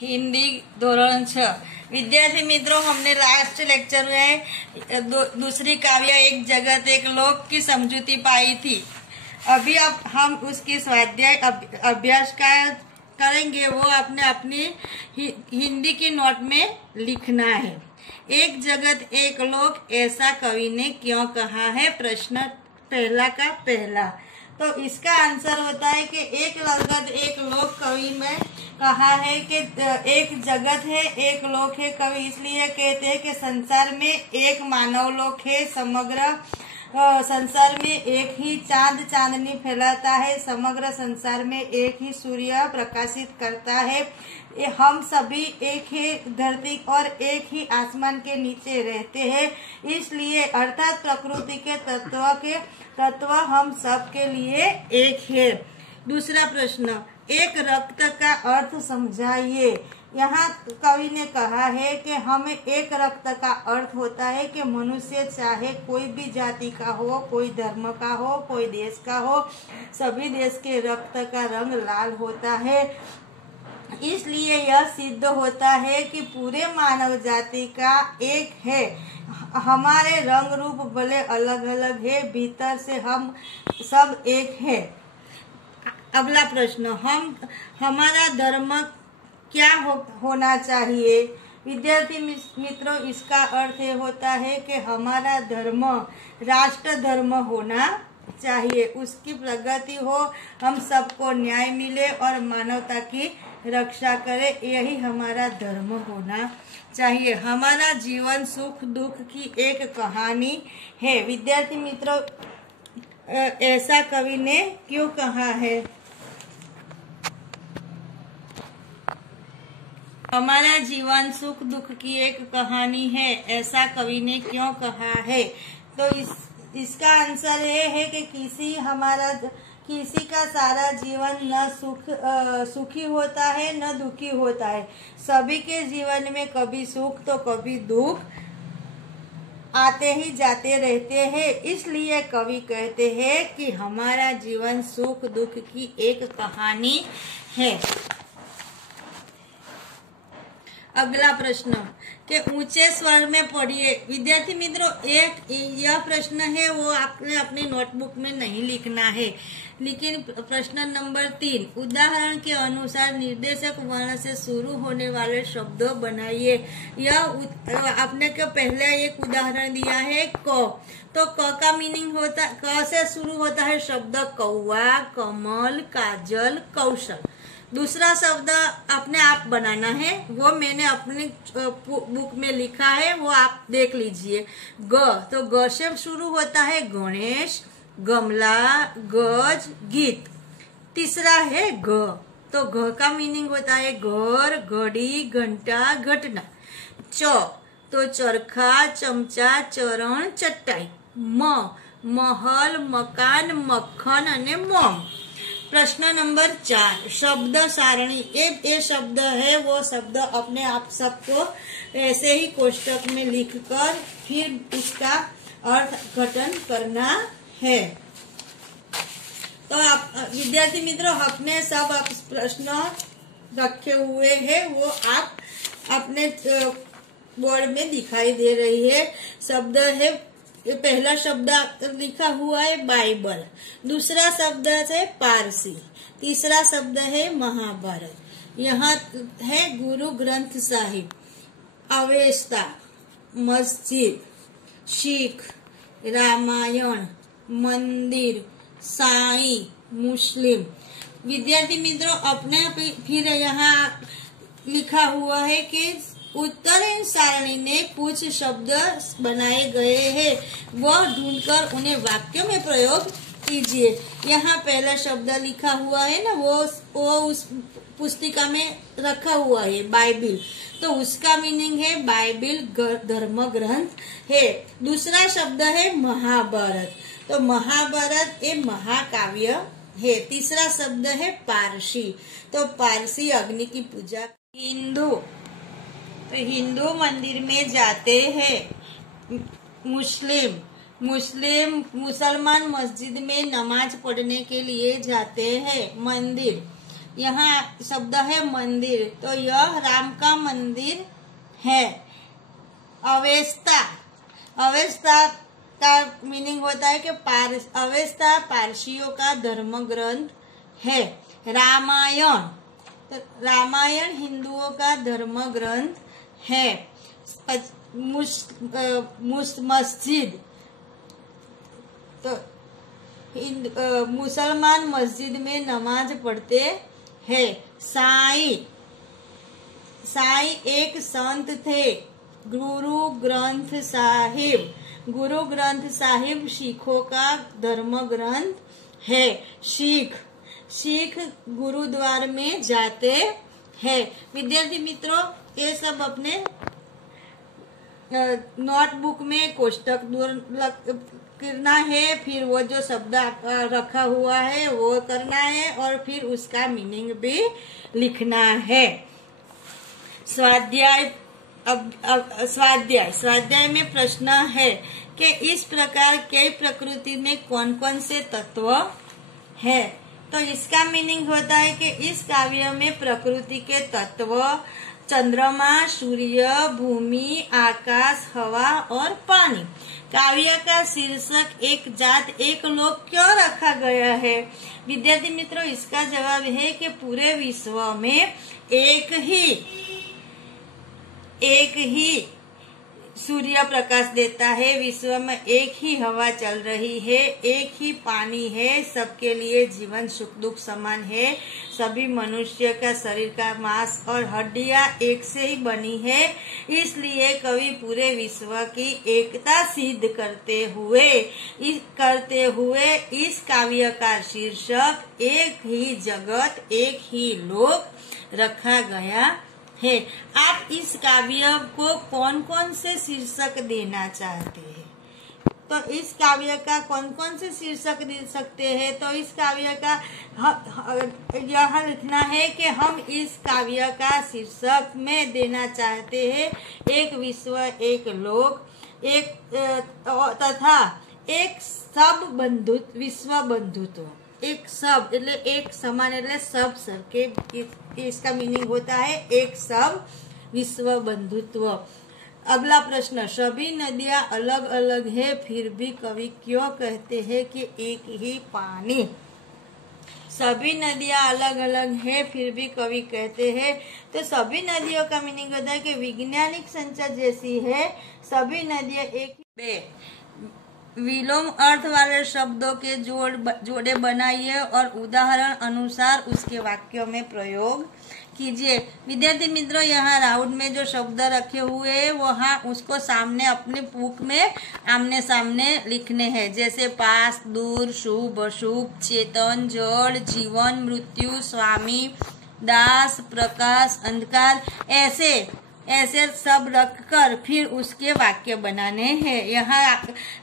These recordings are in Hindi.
हिंदी धोरण 6। विद्यार्थी मित्रों, हमने लास्ट लेक्चर में दूसरी काव्य एक जगत एक लोक की समझूती पाई थी। अभी अब हम उसकी स्वाध्याय अभ्यास का करेंगे। वो अपनी हिंदी की नोट में लिखना है। एक जगत एक लोक, ऐसा कवि ने क्यों कहा है? प्रश्न पहला का पहला। तो इसका आंसर होता है कि एक जगत एक लोक कवि में कहा है कि एक जगत है एक लोक है। कवि इसलिए कहते हैं कि संसार में एक मानव लोक है। समग्र संसार में एक ही चांद चांदनी फैलाता है। समग्र संसार में एक ही सूर्य प्रकाशित करता है। हम सभी एक ही धरती और एक ही आसमान के नीचे रहते हैं। इसलिए अर्थात प्रकृति के तत्व हम सब के लिए एक है। दूसरा प्रश्न, एक रक्त का अर्थ समझाइए। यहाँ कवि ने कहा है कि हमें एक रक्त का अर्थ होता है कि मनुष्य चाहे कोई भी जाति का हो, कोई धर्म का हो, कोई देश का हो, सभी देश के रक्त का रंग लाल होता है। इसलिए यह सिद्ध होता है कि पूरे मानव जाति का एक है। हमारे रंग रूप भले अलग अलग है, भीतर से हम सब एक है। अगला प्रश्न, हमारा धर्म क्या होना चाहिए? विद्यार्थी मित्रों, इसका अर्थ ये होता है कि हमारा धर्म राष्ट्र धर्म होना चाहिए। उसकी प्रगति हो, हम सबको न्याय मिले और मानवता की रक्षा करे, यही हमारा धर्म होना चाहिए। हमारा जीवन सुख दुख की एक कहानी है। विद्यार्थी मित्रों, ऐसा कवि ने क्यों कहा है? हमारा जीवन सुख दुख की एक कहानी है, ऐसा कवि ने क्यों कहा है? तो इसका आंसर ये है कि किसी का सारा जीवन न सुखी होता है न दुखी होता है। सभी के जीवन में कभी सुख तो कभी दुख आते ही जाते रहते हैं। इसलिए कवि कहते हैं कि हमारा जीवन सुख दुख की एक कहानी है। अगला प्रश्न के ऊंचे स्वर में पढ़िए। विद्यार्थी मित्रों, यह प्रश्न है वो आपने अपनी नोटबुक में नहीं लिखना है, लेकिन प्रश्न नंबर 3, उदाहरण के अनुसार निर्देशक वर्ण से शुरू होने वाले शब्द बनाइए। यह आपने को पहले एक उदाहरण दिया है क। तो क का मीनिंग होता, क से शुरू होता है शब्द कौवा, कमल, काजल, कौशल। दूसरा शब्द अपने आप बनाना है, वो मैंने अपनी बुक में लिखा है, वो आप देख लीजिए। ग, तो ग से शुरू होता है गणेश, गमला, गज, गीत। तीसरा है घ, तो घ का मीनिंग होता है घर, घड़ी, घंटा, घटना। च, तो चरखा, चमचा, चरण, चटाई। म, महल, मकान, मक्खन अने मोम। प्रश्न नंबर 4, शब्द सारणी। ये शब्द है वो शब्द अपने आप सबको ऐसे ही कोष्टक में लिखकर फिर उसका अर्थ घटन करना है। तो आप विद्यार्थी मित्रों, अपने सब प्रश्न रखे हुए हैं, वो आप अपने बोर्ड में दिखाई दे रही है। शब्द है, पहला शब्द लिखा हुआ है बाइबल, दूसरा शब्द है पारसी, तीसरा शब्द है महाभारत, यहाँ है गुरु ग्रंथ साहिब, अवेस्ता, मस्जिद, सिख, रामायण, मंदिर, साई, मुस्लिम। विद्यार्थी मित्रों, अपने फिर यहाँ लिखा हुआ है कि उत्तरीन सारणी ने कुछ शब्द बनाए गए हैं, वह ढूंढकर उन्हें वाक्यों में प्रयोग कीजिए। यहाँ पहला शब्द लिखा हुआ है ना, वो उस पुस्तिका में रखा हुआ है बाइबिल, तो उसका मीनिंग है बाइबिल धर्म ग्रंथ है। दूसरा शब्द है महाभारत, तो महाभारत ये महाकाव्य है। तीसरा शब्द है पारसी, तो पारसी अग्नि की पूजा। हिंदू, तो हिंदू मंदिर में जाते हैं। मुसलमान मस्जिद में नमाज पढ़ने के लिए जाते हैं। मंदिर, यहाँ शब्द है मंदिर, तो यह राम का मंदिर है। अवेस्ता, अवेस्ता का मीनिंग होता है कि अवेस्ता पारसियों का धर्म ग्रंथ है। रामायण, तो रामायण हिंदुओं का धर्म ग्रंथ है। मस्जिद, तो मुसलमान मस्जिद में नमाज पढ़ते हैं। साईं, साईं एक संत थे। गुरु ग्रंथ साहिब, गुरु ग्रंथ साहिब सिखों का धर्म ग्रंथ है। सिख, सिख गुरुद्वार में जाते हैं। विद्यार्थी मित्रों, ये सब अपने नोटबुक में कोष्टक करना है, फिर वो जो शब्द रखा हुआ है वो करना है, और फिर उसका मीनिंग भी लिखना है। स्वाध्याय, स्वाध्याय में प्रश्न है कि इस प्रकार के प्रकृति में कौन कौन से तत्व है। तो इसका मीनिंग होता है कि इस काव्य में प्रकृति के तत्व चंद्रमा, सूर्य, भूमि, आकाश, हवा और पानी। काव्य का शीर्षक एक जात एक लोक क्यों रखा गया है? विद्यार्थी मित्रों, इसका जवाब है कि पूरे विश्व में एक ही सूर्य प्रकाश देता है, विश्व में एक ही हवा चल रही है, एक ही पानी है, सबके लिए जीवन सुख दुख समान है, सभी मनुष्य का शरीर का मांस और हड्डियां एक से ही बनी है। इसलिए कवि पूरे विश्व की एकता सिद्ध करते हुए इस काव्य का शीर्षक एक ही जगत एक ही लोक रखा गया है। आप इस काव्य को कौन कौन से शीर्षक देना चाहते हैं? तो इस काव्य का कौन कौन से शीर्षक दे सकते हैं? तो इस काव्य का यह लिखना है कि हम इस काव्य का शीर्षक में देना चाहते हैं एक विश्व एक लोक, एक तथा एक सब बंधुत्व, विश्व बंधुत्व। एक सब એટલે एक समान એટલે सब सर के इसका मीनिंग होता है एक सब विश्व बंधुत्व। अगला प्रश्न, सभी नदियां अलग अलग है फिर भी कवि क्यों कहते हैं कि एक ही पानी? सभी नदियां अलग अलग है फिर भी कवि कहते हैं, तो सभी नदियों का मीनिंग होता है कि वैज्ञानिक संख्या जैसी है, सभी नदियां एक ही। विलोम अर्थ वाले शब्दों के जोड़े बनाइए और उदाहरण अनुसार उसके वाक्यों में प्रयोग कीजिए। विद्यार्थी मित्रों, यहाँ राउंड में जो शब्द रखे हुए हैं वहाँ उसको सामने अपने बुक में आमने सामने लिखने हैं, जैसे पास, दूर, शुभ, अशुभ, चेतन, जड़, जीवन, मृत्यु, स्वामी, दास, प्रकाश, अंधकार, ऐसे सब रखकर फिर उसके वाक्य बनाने हैं। यहाँ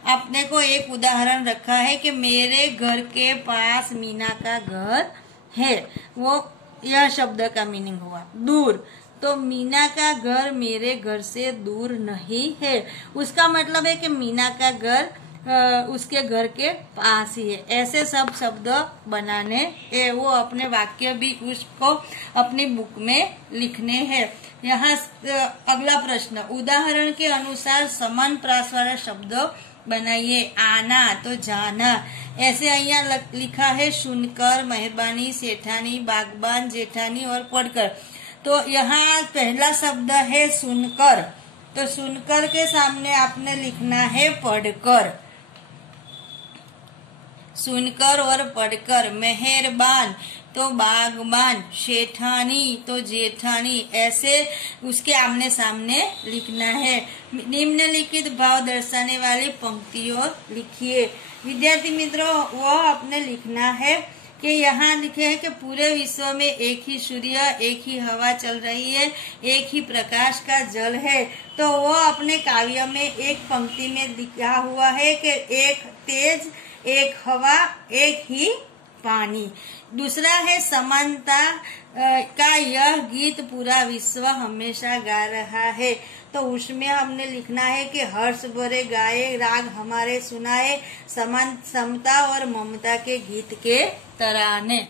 आपने को एक उदाहरण रखा है कि मेरे घर के पास मीना का घर है, वो यह शब्द का मीनिंग हुआ। दूर, तो मीना का घर मेरे घर से दूर नहीं है, उसका मतलब है कि मीना का घर उसके घर के पास ही है। ऐसे सब शब्द बनाने वो अपने वाक्य भी उसको अपनी बुक में लिखने हैं। यहाँ अगला प्रश्न, उदाहरण के अनुसार समान प्रास वाला शब्द बनाइए। आना तो जाना, ऐसे यहाँ लिखा है सुनकर, मेहरबानी, सेठानी, बागबान, जेठानी और पढ़कर। तो यहाँ पहला शब्द है सुनकर, तो सुनकर के सामने आपने लिखना है पढ़कर। सुनकर और पढ़कर। मेहरबान तो बागबान, शेठानी तो जेठानी, ऐसे उसके आमने सामने लिखना है। निम्नलिखित भाव दर्शाने वाली पंक्तियों लिखिए। विद्यार्थी मित्रों, वह अपने लिखना है कि यहाँ लिखे है कि पूरे विश्व में एक ही सूर्य, एक ही हवा चल रही है, एक ही प्रकाश का जल है। तो वो अपने काव्य में एक पंक्ति में लिखा हुआ है कि एक तेज, एक हवा, एक ही पानी। दूसरा है समानता का यह गीत पूरा विश्व हमेशा गा रहा है। तो उसमें हमने लिखना है कि हर्ष भरे गाए, राग हमारे सुनाए, समता और ममता के गीत के तराने।